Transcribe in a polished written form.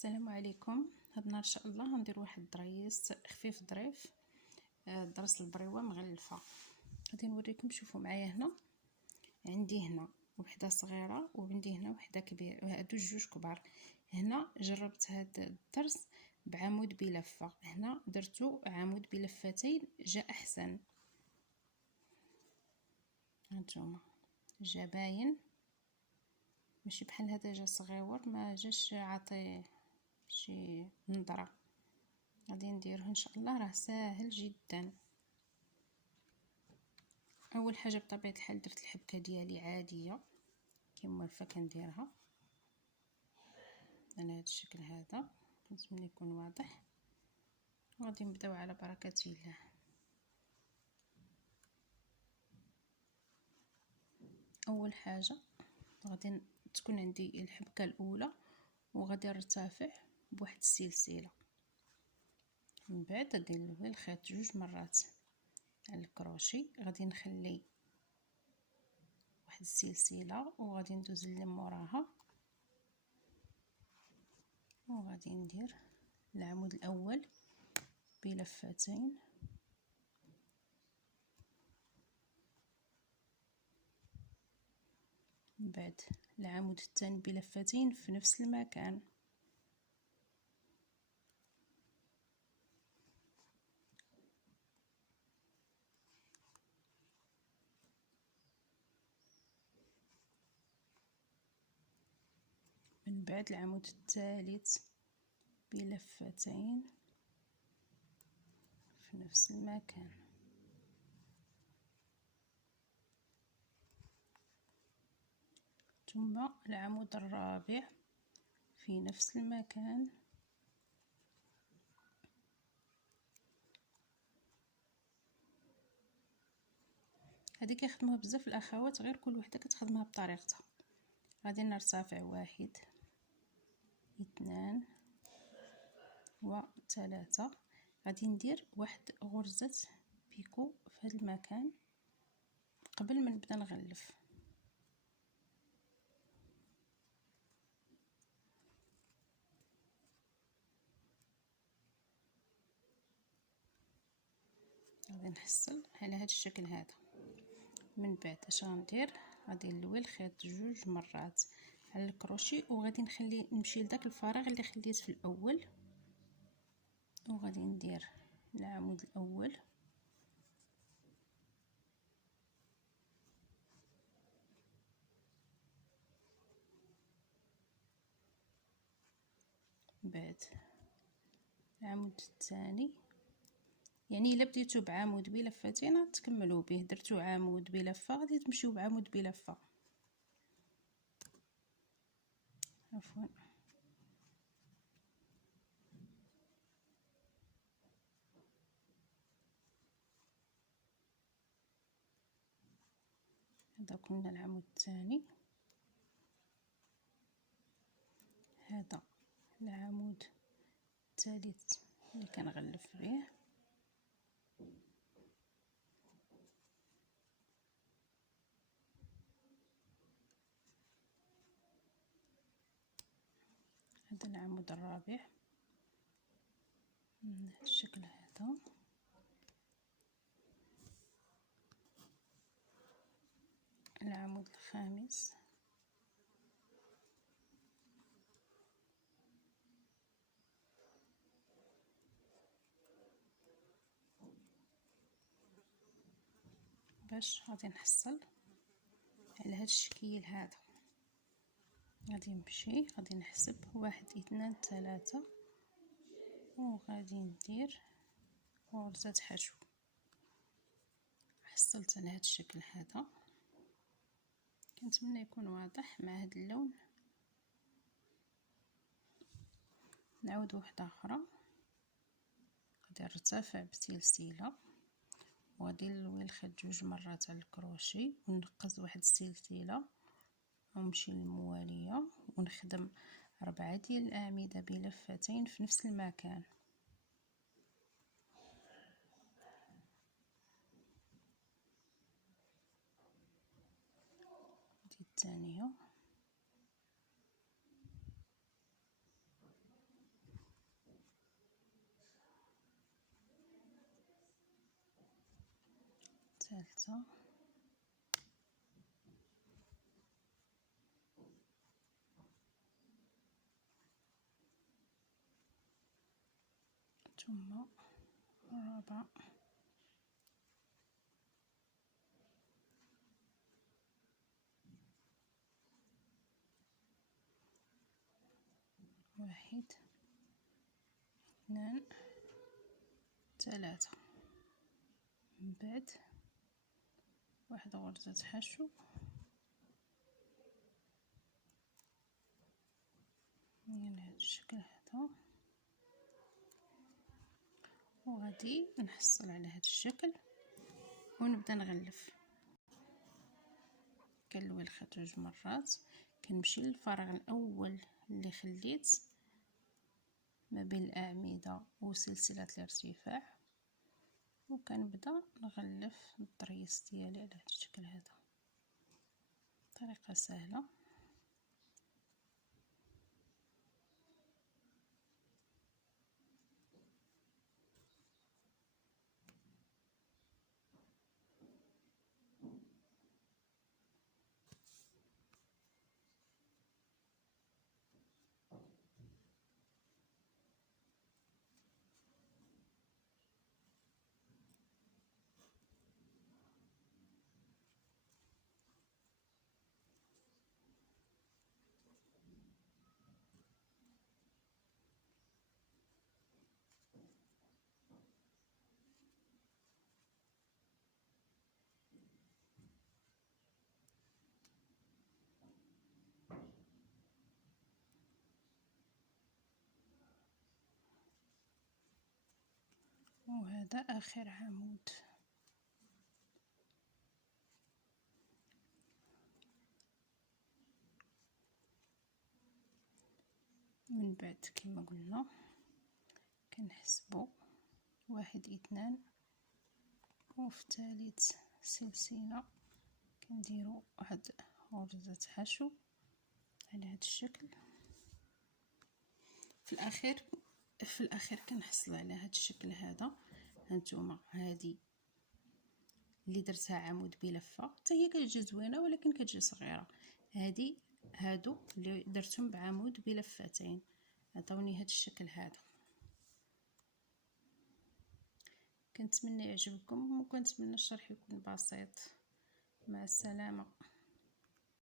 السلام عليكم. هاد النهار ان شاء الله غندير واحد الدريس خفيف ظريف. درس البريوه مغلفه. غادي نوريكم. شوفوا معايا هنا عندي هنا وحده صغيره وعندي هنا وحده كبيره، هادو جوج كبار. هنا جربت هاد الدرس بعمود بلفه، هنا درتو عمود بلفتين جا احسن. هانتوما جا باين ماشي بحال هذا جا صغيور، ما جاش عاطي شي نظره. غادي نديره ان شاء الله، راه ساهل جدا. اول حاجه بطبيعه الحال درت الحبكه ديالي عاديه كما عارفه كنديرها على هذا الشكل هذا، نتمنى يكون واضح. وغادي نبداو على بركه الله. اول حاجه غادي تكون عندي الحبكه الاولى وغادي نرتفع بواحد السلسله، من بعد غادي نلوي الخيط جوج مرات على الكروشي، غادي نخلي واحد السلسله وغادي ندوز لموراها وغادي ندير العمود الاول بلفتين، من بعد العمود الثاني بلفتين في نفس المكان، من بعد العمود الثالث بلفتين في نفس المكان، ثم العمود الرابع في نفس المكان، هذه كيخدموها بزاف الاخوات، غير كل وحده كتخدمها بطريقتها. غادي نرتفع واحد اثنان وثلاثة، غادي ندير واحد غرزة بيكو في هذا المكان قبل ما نبدا نغلف. غادي نحصل على هذا الشكل هذا. من بعد اش غندير؟ غادي نلوي الخيط جوج مرات على الكروشي وغادي نمشي لذاك الفراغ اللي خليت في الاول، وغادي ندير العمود الاول بعد العمود الثاني. يعني الا بديتو بعمود بلفتين تكملوا به، درتو عمود بلفه غادي تمشيو بعمود بلفه. عفوا هذا كنا العمود الثاني، هذا العمود الثالث اللي كنغلف به، هذا العمود الرابع من الشكل هذا، العمود الخامس، باش غادي نحصل على هذا الشكل هذا. غادي نمشي غادي نحسب واحد اثنان ثلاثة وغادي ندير غرزة حشو. حصلت على هذا الشكل هذا، كنتمنى يكون واضح مع هذا اللون. نعود واحدة اخرى، غادي نرتفع بسلسلة وغادي نلوي الخيط جوج مرات على الكروشي ونقص واحد السلسلة ونمشي للموالية ونخدم 4 ديال الأعمدة بلفتين في نفس المكان. دي الثانية ثالثة، ثم الرابعة، واحد، اثنان، ثلاثة. من بعد واحد غرزة حشو من هذا الشكل هذا، وغادي نحصل على هذا الشكل ونبدا نغلف. كنلوي الخيط 2 مرات، كنمشي للفراغ الاول اللي خليت ما بين الاعمده وسلسله الارتفاع، وكنبدا نغلف الضريس ديالي على هذا الشكل هذا. طريقه سهله. وهذا آخر عمود. من بعد كما قلنا كنحسبوا 1 2، وفي ثالث سلسلة كنديروا واحد غرزة حشو على هذا الشكل. في الاخير كنحصل على هذا الشكل هذا. هانتوما هذه اللي درتها عمود بلفه حتى هي كتجي زوينه ولكن كتجي صغيره. هادو اللي درتهم بعمود بلفتين عطاوني هذا الشكل هذا. كنتمنى يعجبكم وكنتمنى الشرح يكون بسيط. مع السلامه.